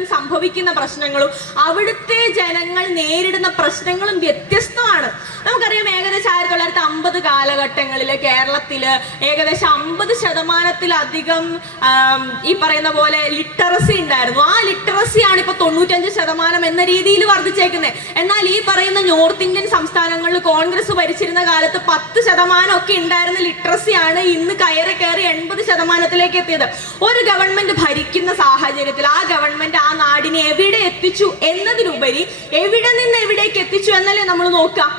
സംസ്ഥാനങ്ങളിലും സംഭവിക്കുന്ന പ്രശ്നങ്ങളും അവിടുത്തെ ജനങ്ങൾ നേരിടുന്ന പ്രശ്നങ്ങളും വ്യത്യസ്തമാണ്. നമുക്കറിയാം, ഏകദേശം 1950 കാലഘട്ടങ്ങളിൽ കേരളത്തില് ഏകദേശം 50% ഈ പറയുന്ന പോലെ ലിറ്ററസി ഉണ്ടായിരുന്നു. ആ ലിറ്ററസിയാണ് ഇപ്പൊ 95% എന്ന രീതിയിൽ വർദ്ധിച്ചേക്കുന്നത്. എന്നാൽ ഈ പറയുന്ന നോർത്ത് ഇന്ത്യൻ സംസ്ഥാനങ്ങളിൽ കോൺഗ്രസ് ഭരിച്ചിരുന്ന കാലത്ത് 10% ഒക്കെ ഉണ്ടായിരുന്ന ലിറ്ററസിയാണ് ഇന്ന് കയറി 80% എത്തിയത്. ഒരു ഗവൺമെന്റ് ഭരിക്കുന്ന സാഹചര്യത്തിൽ ആ ഗവൺമെന്റ് ആ നാടിനെ എവിടെ എത്തിച്ചു എന്നതിനുപരി എവിടെ നിന്ന് എവിടേക്ക് എത്തിച്ചു എന്നല്ലേ നമ്മൾ നോക്കാം.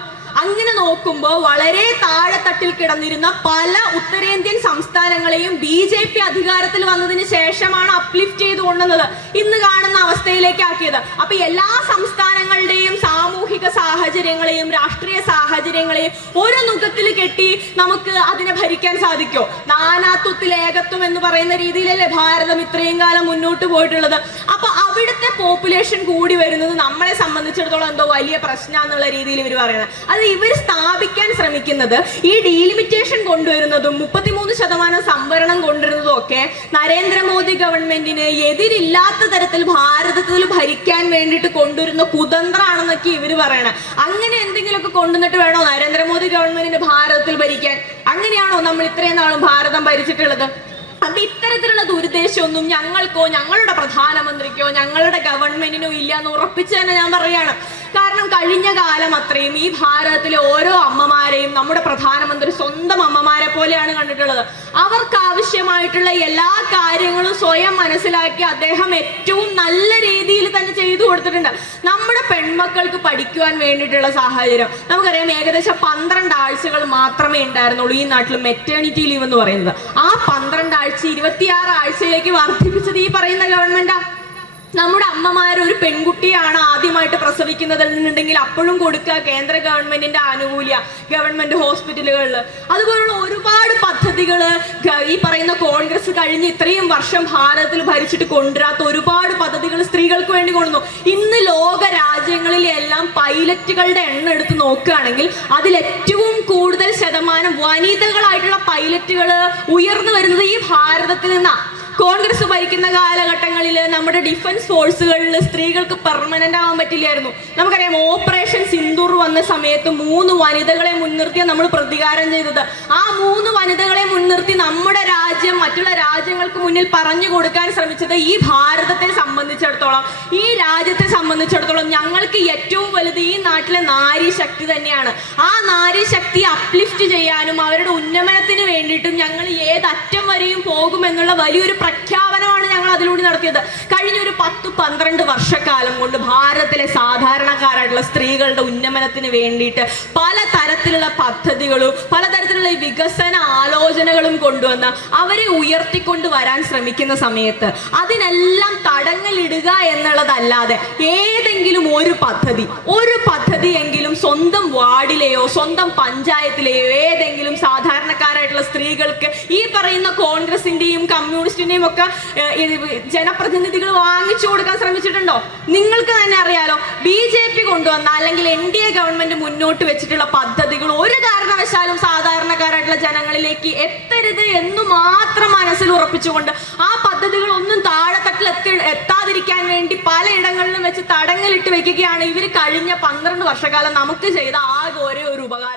അങ്ങനെ നോക്കുമ്പോൾ വളരെ താഴെത്തട്ടിൽ കിടന്നിരുന്ന പല ഉത്തരേന്ത്യൻ സംസ്ഥാനങ്ങളെയും BJP അധികാരത്തിൽ വന്നതിന് ശേഷമാണ് അപ്ലിഫ്റ്റ് ചെയ്ത് കൊണ്ടുവന്നത്, ഇന്ന് കാണുന്ന അവസ്ഥയിലേക്ക് ആക്കിയത്. അപ്പൊ എല്ലാ സംസ്ഥാനങ്ങളുടെയും സാമൂഹിക സാഹചര്യങ്ങളെയും രാഷ്ട്രീയ സാഹചര്യങ്ങളെയും ഒരു നുഖത്തിൽ കെട്ടി നമുക്ക് അതിനെ ഭരിക്കാൻ സാധിക്കോ? നാനാത്വത്തിൽ ഏകത്വം എന്ന് പറയുന്ന രീതിയിലല്ലേ ഭാരതം ഇത്രയും കാലം മുന്നോട്ട് പോയിട്ടുള്ളത്. അപ്പൊ അവിടുത്തെ പോപ്പുലേഷൻ കൂടി വരുന്നത് നമ്മളെ സംബന്ധിച്ചിടത്തോളം എന്തോ വലിയ പ്രശ്നമെന്നുള്ള രീതിയിൽ ഇവർ പറയുന്നത്. അത് ഇവർ സ്ഥാപിക്കാൻ ശ്രമിക്കുന്നത് ഈ ഡീലിമിറ്റേഷൻ കൊണ്ടുവരുന്നതും 33% സംവരണം കൊണ്ടുവരുന്നതും ഒക്കെ നരേന്ദ്രമോദി ഗവൺമെന്റിന് എതിരില്ലാത്ത തരത്തിൽ ഭാരതത്തിൽ ഭരിക്കാൻ വേണ്ടിയിട്ട് കൊണ്ടുവരുന്ന കുതന്ത്രമാണെന്നൊക്കെ ഇവർ പറയണത്. അങ്ങനെ എന്തെങ്കിലുമൊക്കെ കൊണ്ടുവന്നിട്ട് വേണോ നരേന്ദ്രമോദി ഗവൺമെന്റിന് ഭാരതത്തിൽ ഭരിക്കാൻ? അങ്ങനെയാണോ നമ്മൾ ഇത്രയും നാളും ഭാരതം ഭരിച്ചിട്ടുള്ളത്? അപ്പൊ ഇത്തരത്തിലുള്ള ദുരുദ്ദേശമൊന്നും ഞങ്ങൾക്കോ ഞങ്ങളുടെ പ്രധാനമന്ത്രിക്കോ ഞങ്ങളുടെ ഗവൺമെന്റിനോ ഇല്ല എന്ന് ഉറപ്പിച്ച് തന്നെ ഞാൻ പറയാണ്. കാരണം കഴിഞ്ഞ കാലം അത്രയും ഈ ഭാരതത്തിലെ ഓരോ അമ്മമാരെയും നമ്മുടെ പ്രധാനമന്ത്രി സ്വന്തം അമ്മമാരെ പോലെയാണ് കണ്ടിട്ടുള്ളത്. അവർക്ക് ആവശ്യമായിട്ടുള്ള എല്ലാ കാര്യങ്ങളും സ്വയം മനസ്സിലാക്കി അദ്ദേഹം ഏറ്റവും നല്ല രീതിയിൽ തന്നെ ചെയ്തു കൊടുത്തിട്ടുണ്ട്. നമ്മുടെ പെൺമക്കൾക്ക് പഠിക്കുവാൻ വേണ്ടിയിട്ടുള്ള സാഹചര്യം നമുക്കറിയാം. ഏകദേശം 12 ആഴ്ചകൾ മാത്രമേ ഉണ്ടായിരുന്നുള്ളൂ ഈ നാട്ടിൽ മെറ്റേണിറ്റി ലീവ് എന്ന് പറയുന്നത്. ആ 12 ആഴ്ച 26 ആഴ്ചയിലേക്ക് വർദ്ധിപ്പിച്ചത് ഈ പറയുന്ന ഗവൺമെന്റാ. നമ്മുടെ അമ്മമാർ ഒരു പെൺകുട്ടിയാണ് ആദ്യമായിട്ട് പ്രസവിക്കുന്നതെന്നുണ്ടെങ്കിൽ അപ്പോഴും കൊടുക്കുക കേന്ദ്ര ഗവൺമെന്റിന്റെ ആനുകൂല്യ ഗവൺമെന്റ് ഹോസ്പിറ്റലുകളിൽ. അതുപോലുള്ള ഒരുപാട് പദ്ധതികൾ ഈ പറയുന്ന കോൺഗ്രസ് കഴിഞ്ഞ് ഇത്രയും വർഷം ഭാരതത്തിൽ ഭരിച്ചിട്ട് കൊണ്ടുവരാത്ത ഒരുപാട് പദ്ധതികൾ സ്ത്രീകൾക്ക് വേണ്ടി കൊണ്ടുവന്നു. ഇന്ന് ലോക രാജ്യങ്ങളിലെല്ലാം പൈലറ്റുകളുടെ എണ്ണം എടുത്ത് നോക്കുകയാണെങ്കിൽ അതിൽ ഏറ്റവും കൂടുതൽ ശതമാനം വനിതകളായിട്ടുള്ള പൈലറ്റുകൾ ഉയർന്നു വരുന്നത് ഈ ഭാരതത്തിൽ നിന്നാണ്. കോൺഗ്രസ് ഭരിക്കുന്ന കാലഘട്ടങ്ങളിൽ നമ്മുടെ ഡിഫൻസ് ഫോഴ്സുകളിൽ സ്ത്രീകൾക്ക് പെർമനന്റ് ആവാൻ പറ്റില്ലായിരുന്നു. നമുക്കറിയാം, ഓപ്പറേഷൻ സിന്ദൂർ വന്ന സമയത്ത് 3 വനിതകളെ മുൻനിർത്തിയാണ് നമ്മൾ പ്രതികാരം ചെയ്തത്. ആ 3 വനിതകളെ മുൻനിർത്തി നമ്മുടെ രാജ്യം മറ്റുള്ള രാജ്യങ്ങൾക്ക് മുന്നിൽ പറഞ്ഞു കൊടുക്കാൻ ശ്രമിച്ചത് ഈ ഭാരതത്തെ സംബന്ധിച്ചിടത്തോളം, ഈ രാജ്യത്തെ സംബന്ധിച്ചിടത്തോളം ഞങ്ങൾക്ക് ഏറ്റവും വലുത് ഈ നാട്ടിലെ നാരി ശക്തി തന്നെയാണ്. ആ നാരി ശക്തി അപ്ലിഫ്റ്റ് ചെയ്യാനും അവരുടെ ഉന്നമനത്തിന് വേണ്ടിയിട്ടും ഞങ്ങൾ ഏതറ്റം വരെയും പോകുമെന്നുള്ള വലിയൊരു പ്രഖ്യാപനമാണ് ഞങ്ങൾ അതിലൂടെ നടത്തിയത്. കഴിഞ്ഞ ഒരു 10-12 വർഷക്കാലം കൊണ്ട് ഭാരതത്തിലെ സാധാരണക്കാരായിട്ടുള്ള സ്ത്രീകളുടെ ഉന്നമനത്തിന് വേണ്ടിയിട്ട് പലതരത്തിലുള്ള പദ്ധതികളും പലതരത്തിലുള്ള വികസന ആലോചനകളും കൊണ്ടുവന്ന് അവരെ ഉയർത്തിക്കൊണ്ട് വരാൻ ശ്രമിക്കുന്ന സമയത്ത് അതിനെല്ലാം തടങ്ങലിടുക എന്നുള്ളതല്ലാതെ ഏതെങ്കിലും ഒരു പദ്ധതിയെങ്കിലും സ്വന്തം വാർഡിലെയോ സ്വന്തം പഞ്ചായത്തിലെയോ ഏതെങ്കിലും സാധാരണക്കാരായിട്ടുള്ള സ്ത്രീകൾക്ക് ഈ പറയുന്ന കോൺഗ്രസിന്റെയും കമ്മ്യൂണിസ്റ്റിന്റെയും ഒക്കെ ജനപ്രതിനിധികൾ വാങ്ങിച്ചു കൊടുക്കാൻ ശ്രമിച്ചിട്ടുണ്ടോ? നിങ്ങൾക്ക് തന്നെ അറിയാലോ, BJP കൊണ്ടുവന്ന അല്ലെങ്കിൽ NDA ഗവൺമെന്റ് മുന്നോട്ട് വെച്ചിട്ടുള്ള പദ്ധതികൾ ഒരു കാരണവശാലും സാധാരണക്കാരായിട്ടുള്ള ജനങ്ങളിലേക്ക് എത്തരുത് എന്ന് മാത്രം മനസ്സിൽ ഉറപ്പിച്ചുകൊണ്ട് ആ പദ്ധതികൾ ഒന്നും താഴെത്തട്ടിൽ എത്താതിരിക്കാൻ വേണ്ടി പലയിടങ്ങളിലും വെച്ച് തടങ്ങലിട്ട് വെക്കുകയാണ് ഇവർ കഴിഞ്ഞ 12 വർഷക്കാലം നമുക്ക് ചെയ്ത ആകെ ഒരേ ഒരു ഉപകാരം.